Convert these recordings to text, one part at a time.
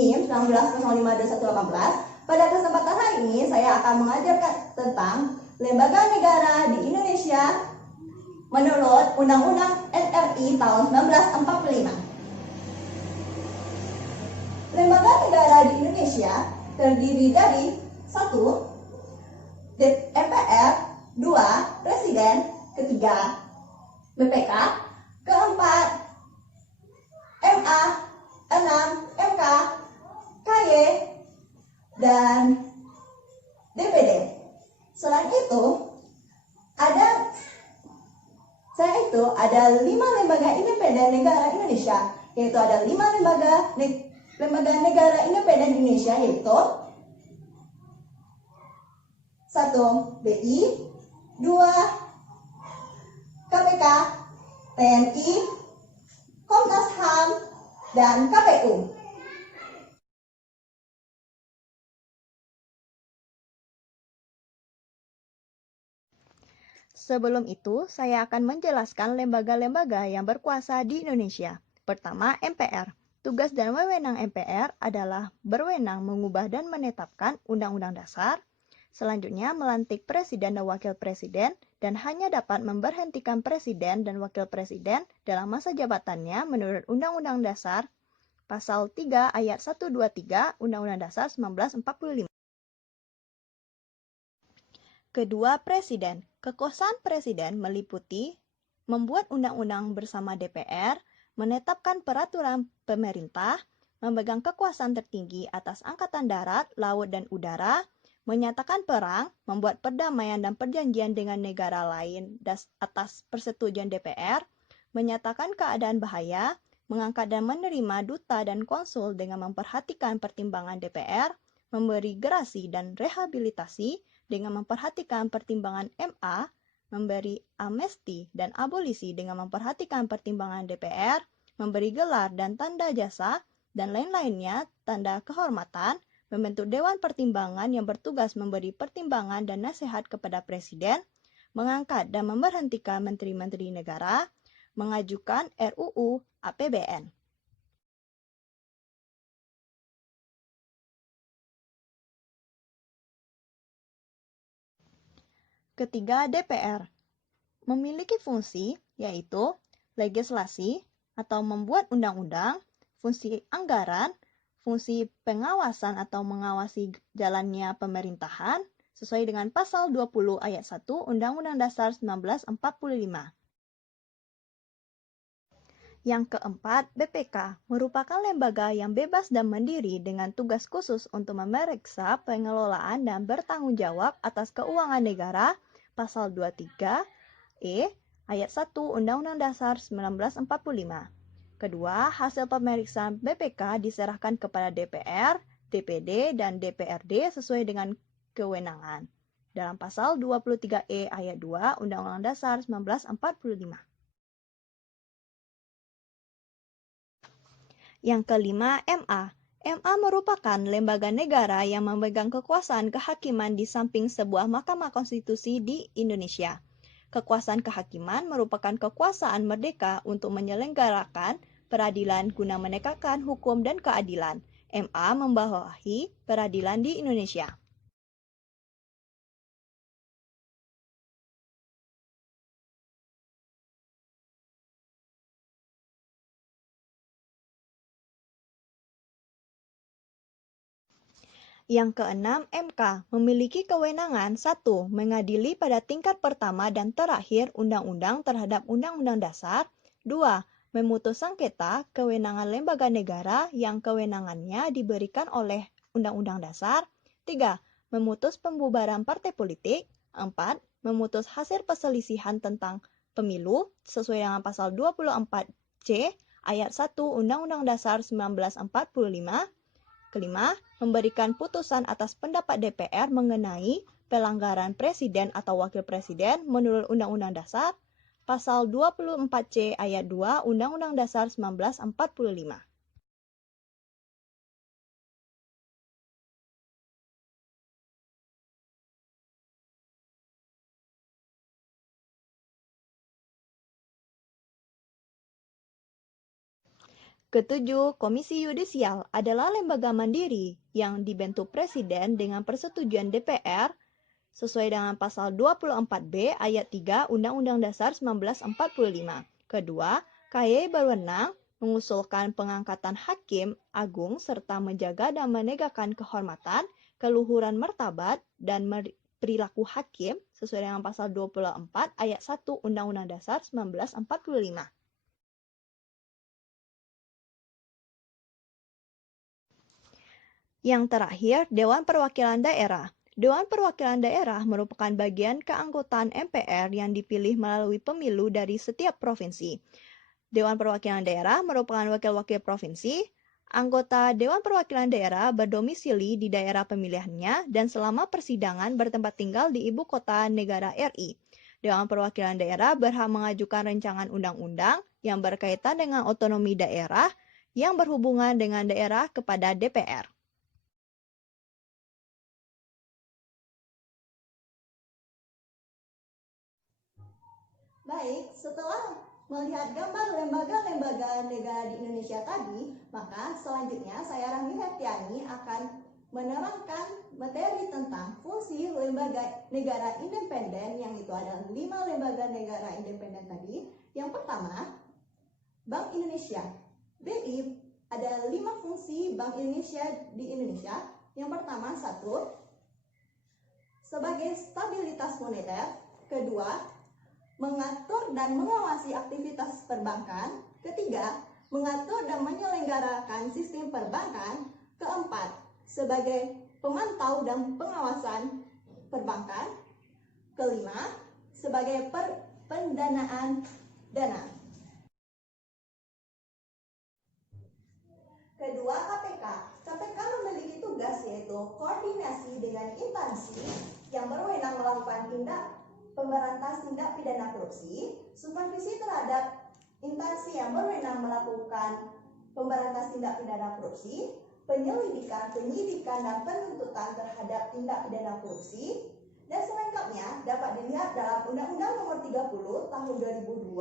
NIM 1905-2118. Pada kesempatan hari ini saya akan mengajarkan tentang lembaga negara di Indonesia menurut Undang-Undang NRI tahun 1945. Lembaga negara di Indonesia terdiri dari 1. MPR, 2. Presiden, ketiga BPK, keempat MA, 6. MK, KY, dan DPD. Selain itu, ada 5 lembaga independen negara Indonesia, yaitu ada 5 lembaga negara independen Indonesia, yaitu 1. BI, 2. KPK, TNI, Komnas HAM, dan KPU. Sebelum itu, saya akan menjelaskan lembaga-lembaga yang berkuasa di Indonesia. Pertama, MPR. Tugas dan wewenang MPR adalah berwenang mengubah dan menetapkan undang-undang dasar. Selanjutnya, melantik presiden dan wakil presiden, dan hanya dapat memberhentikan presiden dan wakil presiden dalam masa jabatannya menurut Undang-Undang Dasar Pasal 3 Ayat 123 Undang-Undang Dasar 1945. Kedua, presiden. Kekuasaan presiden meliputi membuat undang-undang bersama DPR, menetapkan peraturan pemerintah, memegang kekuasaan tertinggi atas angkatan darat, laut, dan udara, menyatakan perang, membuat perdamaian dan perjanjian dengan negara lain atas persetujuan DPR, menyatakan keadaan bahaya, mengangkat dan menerima duta dan konsul dengan memperhatikan pertimbangan DPR, memberi gerasi dan rehabilitasi dengan memperhatikan pertimbangan MA, memberi amnesti dan abolisi dengan memperhatikan pertimbangan DPR, memberi gelar dan tanda jasa, dan lain-lainnya tanda kehormatan, membentuk Dewan Pertimbangan yang bertugas memberi pertimbangan dan nasihat kepada Presiden, mengangkat dan memberhentikan menteri-menteri negara, mengajukan RUU APBN. Ketiga, DPR memiliki fungsi yaitu legislasi atau membuat undang-undang, fungsi anggaran, fungsi pengawasan atau mengawasi jalannya pemerintahan sesuai dengan pasal 20 ayat 1 Undang-Undang Dasar 1945. Yang keempat, BPK merupakan lembaga yang bebas dan mandiri dengan tugas khusus untuk memeriksa pengelolaan dan bertanggung jawab atas keuangan negara Pasal 23 ayat 1 Undang-Undang Dasar 1945. Kedua, hasil pemeriksaan BPK diserahkan kepada DPR, DPD, dan DPRD sesuai dengan kewenangan dalam Pasal 23 ayat 2 Undang-Undang Dasar 1945. Yang kelima, MA. MA merupakan lembaga negara yang memegang kekuasaan kehakiman di samping sebuah Mahkamah Konstitusi di Indonesia. Kekuasaan kehakiman merupakan kekuasaan merdeka untuk menyelenggarakan peradilan guna menegakkan hukum dan keadilan. MA membawahi peradilan di Indonesia. Yang keenam, MK memiliki kewenangan 1. Mengadili pada tingkat pertama dan terakhir undang-undang terhadap undang-undang dasar. 2. Memutus sengketa kewenangan lembaga negara yang kewenangannya diberikan oleh undang-undang dasar. 3. Memutus pembubaran partai politik. 4. Memutus hasil perselisihan tentang pemilu sesuai dengan pasal 24C ayat 1 Undang-Undang Dasar 1945. Kelima, memberikan putusan atas pendapat DPR mengenai pelanggaran presiden atau wakil presiden menurut Undang-Undang Dasar Pasal 24C ayat 2 Undang-Undang Dasar 1945. Ketujuh, Komisi Yudisial adalah lembaga mandiri yang dibentuk Presiden dengan persetujuan DPR sesuai dengan pasal 24B ayat 3 Undang-Undang Dasar 1945. Kedua, KY berwenang mengusulkan pengangkatan hakim agung serta menjaga dan menegakkan kehormatan, keluhuran martabat, dan perilaku hakim sesuai dengan pasal 24 ayat 1 Undang-Undang Dasar 1945. Yang terakhir, Dewan Perwakilan Daerah. Dewan Perwakilan Daerah merupakan bagian keanggotaan MPR yang dipilih melalui pemilu dari setiap provinsi. Dewan Perwakilan Daerah merupakan wakil-wakil provinsi. Anggota Dewan Perwakilan Daerah berdomisili di daerah pemilihannya dan selama persidangan bertempat tinggal di ibu kota negara RI. Dewan Perwakilan Daerah berhak mengajukan rancangan undang-undang yang berkaitan dengan otonomi daerah yang berhubungan dengan daerah kepada DPR. Baik, setelah melihat gambar lembaga-lembaga negara di Indonesia tadi, maka selanjutnya saya Rahmi Hetiani akan menerangkan materi tentang fungsi lembaga negara independen, yang itu adalah 5 lembaga negara independen tadi. Yang pertama, Bank Indonesia. BI ada 5 fungsi Bank Indonesia di Indonesia. Yang pertama, 1, sebagai stabilitas moneter. Kedua, mengatur dan mengawasi aktivitas perbankan. Ketiga, mengatur dan menyelenggarakan sistem perbankan. Keempat, sebagai pemantau dan pengawasan perbankan. Kelima, sebagai pendanaan dana. Kedua, KPK. KPK memiliki tugas yaitu koordinasi dengan instansi yang berwenang melakukan pemberantas tindak pidana korupsi, supervisi terhadap instansi yang berwenang melakukan pemberantas tindak pidana korupsi, penyelidikan, penyidikan, dan penuntutan terhadap tindak pidana korupsi, dan selengkapnya dapat dilihat dalam Undang-Undang Nomor 30 Tahun 2002.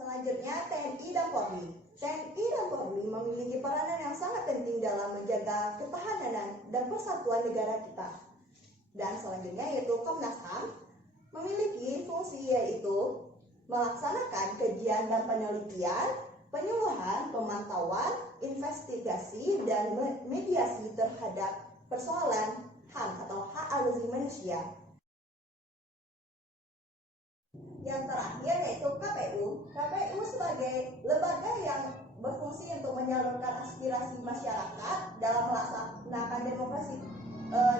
Selanjutnya, TNI dan Polri. TNI dan Polri memiliki peranan yang sangat penting dalam menjaga ketahanan dan persatuan negara kita. Dan selanjutnya yaitu Komnas HAM memiliki fungsi yaitu melaksanakan kajian dan penelitian, penyuluhan, pemantauan, investigasi, dan mediasi terhadap persoalan HAM atau hak asasi manusia. Yang terakhir yaitu KPU. KPU sebagai lembaga yang berfungsi untuk menyalurkan aspirasi masyarakat dalam melaksanakan demokrasi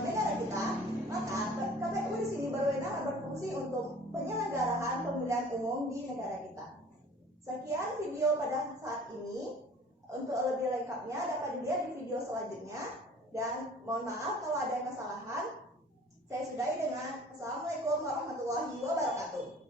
negara kita. Maka KPU di sini berwenang berfungsi untuk penyelenggaraan pemilihan umum di negara kita. Sekian video pada saat ini. Untuk lebih lengkapnya dapat dilihat di video selanjutnya. Dan mohon maaf kalau ada kesalahan. Saya sudahi dengan Assalamualaikum warahmatullahi wabarakatuh.